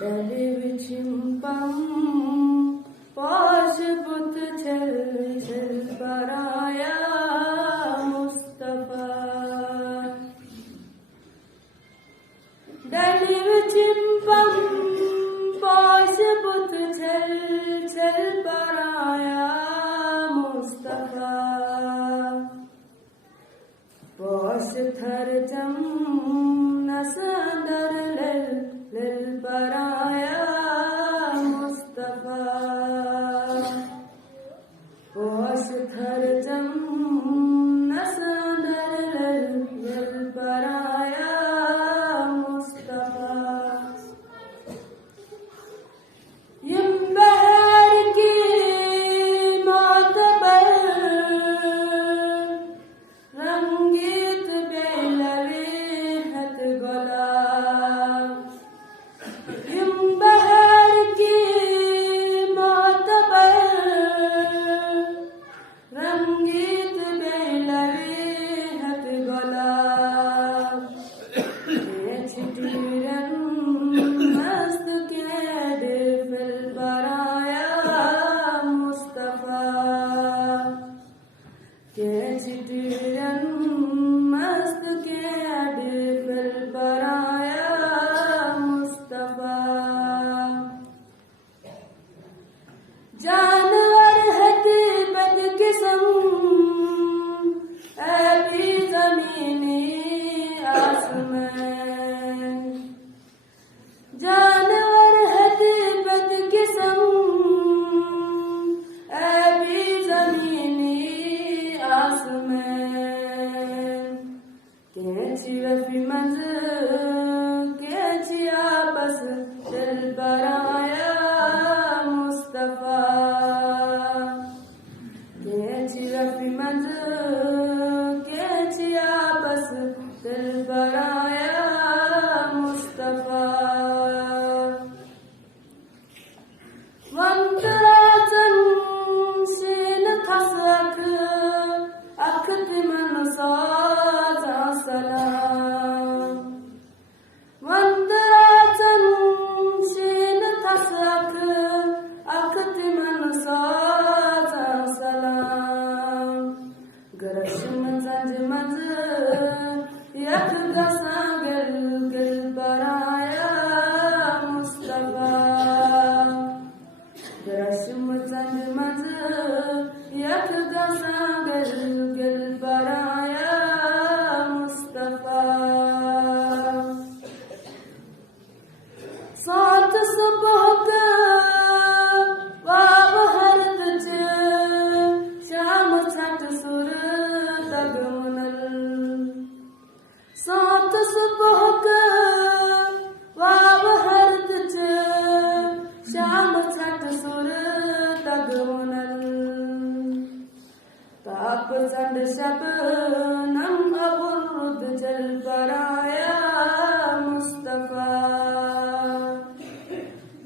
डले विचिंपम पाश बुत चल चल पराया मुस्तफा डले विचिंपम पाश बुत चल चल पराया मुस्तफा पाश थर जम नसंदर लल लल पराया मुस्तफा पाश थर जम नसंदर लल लल पराया मुस्तफा यम बहर की मोतबर रंगीत बेलवे हत गोला यम बहर की मोतबर रंगीत बेलवे हत गोला ये छिटीरन मस्त कैद फिल बराया मुस्तफा के छिटीरन मस्त कैद फिल बराया मुस्तफा जानवर हती बदकिस्म ऐसी ज़मीनी आसमान जानवर हती बदकिस्म ऐसी ज़मीनी आसमान कैची रफी मंज कैची आपस दिल बराया मुस्तफा कैची रफी मंज कैची आपस दिल बराया मुस्तफा वंतराजन सीन खसक अखत मन साजा सलाम वंतराजन सीन खसक अखत मन साजा सलाम गरश मंज मंज यख गसा गल गल बराया मुस्तफा गरश मंज मंज यख गसा गल गल बराया मुस्तफा सात सुबह का वाव हरद च शाम छट सुर तग मुनल सात सुबह का वाव हरद च शाम छट सुर तग मुनल ताप चंद शब नम अबुर्द जल बराया मुस्तफा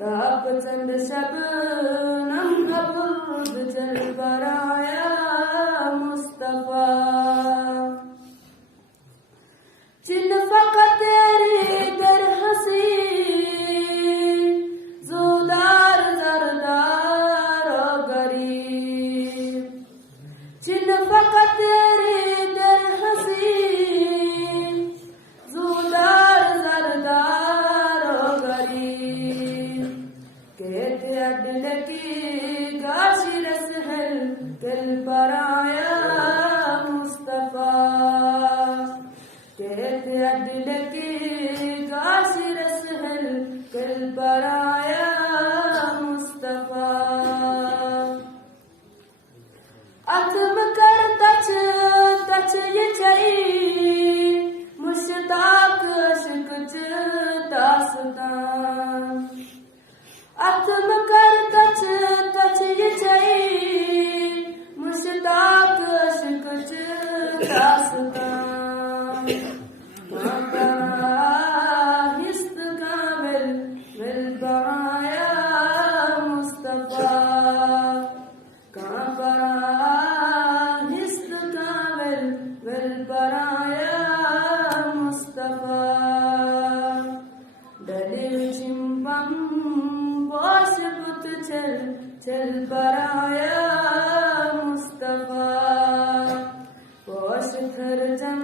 ताप चंद शब नम अबुर्द जल बराया मुस्तफा चिन फकत तेरी दर हसी जोदार जरदार गरीब चिन फकत तेरी दर हसी जोदार जरदार गरीब कहते अडल की गाशी रस है दिल बराया मुस्तफा कहते अडल की गाशी रस है दिल बराया मुस्तफा अतम कर तच तच ये चई मुश्ताक अशक च दास्तान अतम कर तच तच ये चई मुश्ताक अशक च दास्तान हिस्त कामिल मिल बराया मुस्तफा काबरा हिस्त कामिल मिल बराया मुस्तफा डले चिंपम चल चल बराया मुस्तफा पोश थर जम